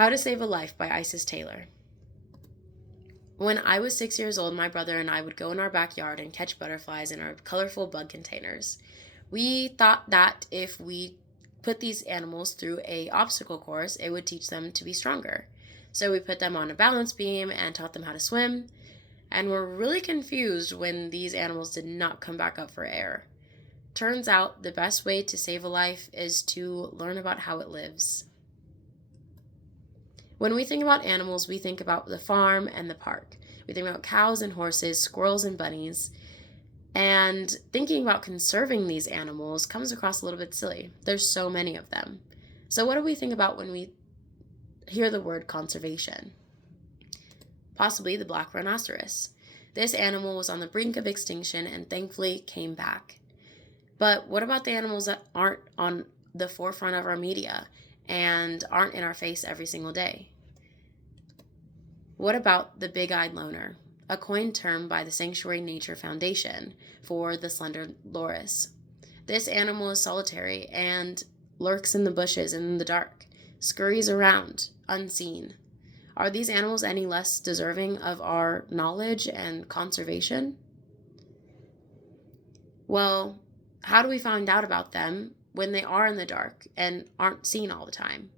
How to Save a Life by Isis Taylor. When I was 6 years old, my brother and I would go in our backyard and catch butterflies in our colorful bug containers. We thought that if we put these animals through a obstacle course, it would teach them to be stronger. So we put them on a balance beam and taught them how to swim, and were really confused when these animals did not come back up for air. Turns out the best way to save a life is to learn about how it lives. When we think about animals, we think about the farm and the park. We think about cows and horses, squirrels and bunnies. And thinking about conserving these animals comes across a little bit silly. There's so many of them. So what do we think about when we hear the word conservation? Possibly the black rhinoceros. This animal was on the brink of extinction and thankfully came back. But what about the animals that aren't on the forefront of our media and aren't in our face every single day? What about the big-eyed loner, a coined term by the Sanctuary Nature Foundation for the slender loris? This animal is solitary and lurks in the bushes and in the dark, scurries around, unseen. Are these animals any less deserving of our knowledge and conservation? Well, how do we find out about them when they are in the dark and aren't seen all the time?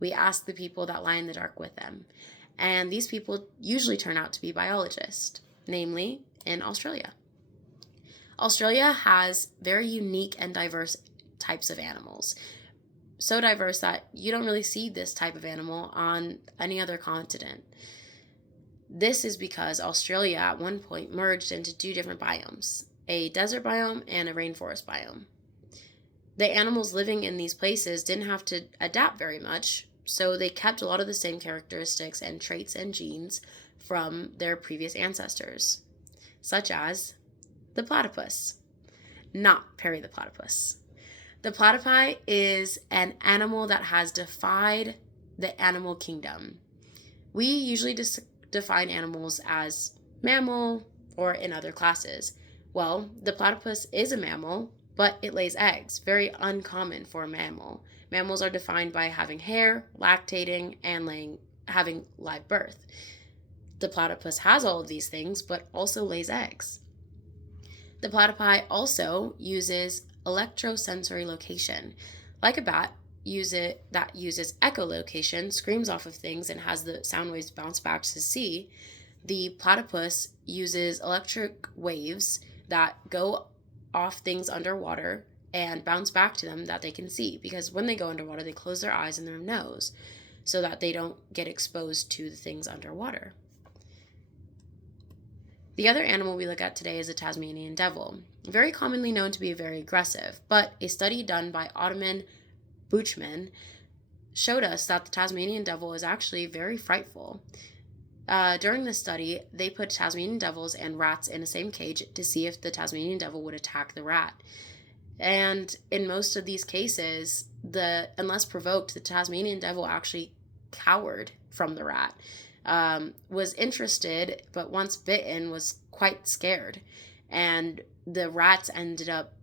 We ask the people that lie in the dark with them. And these people usually turn out to be biologists, namely in Australia. Australia has very unique and diverse types of animals. So diverse that you don't really see this type of animal on any other continent. This is because Australia at one point merged into two different biomes, a desert biome and a rainforest biome. The animals living in these places didn't have to adapt very much, so they kept a lot of the same characteristics and traits and genes from their previous ancestors, such as the platypus. Not Perry the platypus. The platypi is an animal that has defied the animal kingdom. We usually define animals as mammal or in other classes. Well, the platypus is a mammal, but it lays eggs, very uncommon for a mammal. Mammals are defined by having hair, lactating, and having live birth. The platypus has all of these things, but also lays eggs. The platypi also uses electrosensory location. Like a bat, that uses echolocation, screams off of things, and has the sound waves bounce back to sea. The platypus uses electric waves that go off things underwater and bounce back to them that they can see, because when they go underwater, they close their eyes and their nose so that they don't get exposed to the things underwater. The other animal we look at today is a Tasmanian devil, very commonly known to be very aggressive, but a study done by Ottoman Buchman showed us that the Tasmanian devil is actually very frightful. During this study, they put Tasmanian devils and rats in the same cage to see if the Tasmanian devil would attack the rat. And in most of these cases, unless provoked, the Tasmanian devil actually cowered from the rat, was interested, but once bitten was quite scared. And the rats ended up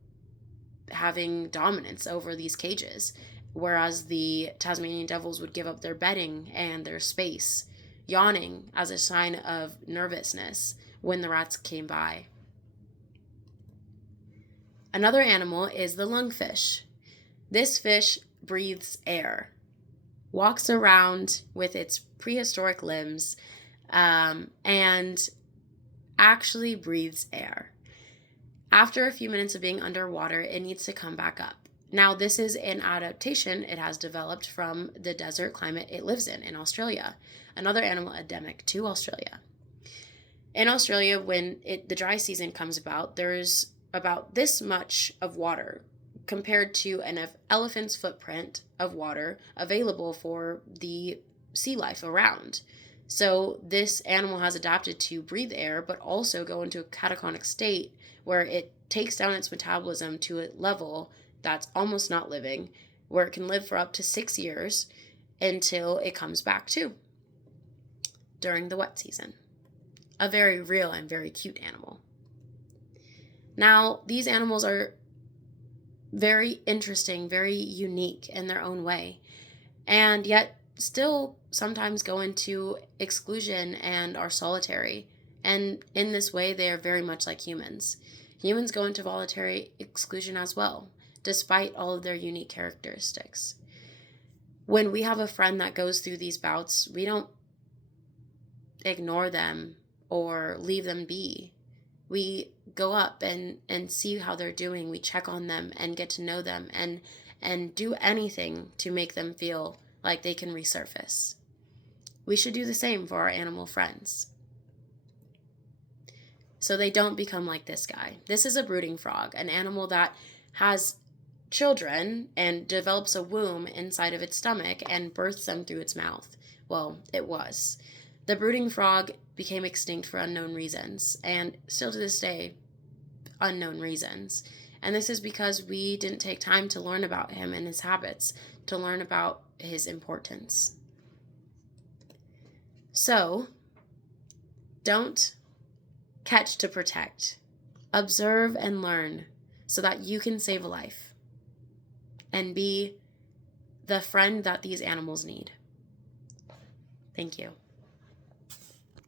having dominance over these cages, whereas the Tasmanian devils would give up their bedding and their space, yawning as a sign of nervousness when the rats came by. Another animal is the lungfish. This fish breathes air, walks around with its prehistoric limbs, and actually breathes air. After a few minutes of being underwater, it needs to come back up. Now, this is an adaptation it has developed from the desert climate it lives in Australia, another animal endemic to Australia. In Australia, when the dry season comes about, there's about this much of water compared to an elephant's footprint of water available for the sea life around. So this animal has adapted to breathe air, but also go into a catatonic state where it takes down its metabolism to a level that's almost not living, where it can live for up to 6 years until it comes back to during the wet season. A very real and very cute animal. Now, these animals are very interesting, very unique in their own way, and yet still sometimes go into exclusion and are solitary. And in this way, they are very much like humans. Humans go into voluntary exclusion as well, despite all of their unique characteristics. When we have a friend that goes through these bouts, we don't ignore them or leave them be. We go up and see how they're doing. We check on them and get to know them and do anything to make them feel like they can resurface. We should do the same for our animal friends, so they don't become like this guy. This is a brooding frog, an animal that has children and develops a womb inside of its stomach and births them through its mouth. Well, it was. The brooding frog became extinct for unknown reasons, and still to this day, unknown reasons. And this is because we didn't take time to learn about him and his habits, to learn about his importance. So, don't catch to protect. Observe and learn so that you can save a life and be the friend that these animals need. Thank you.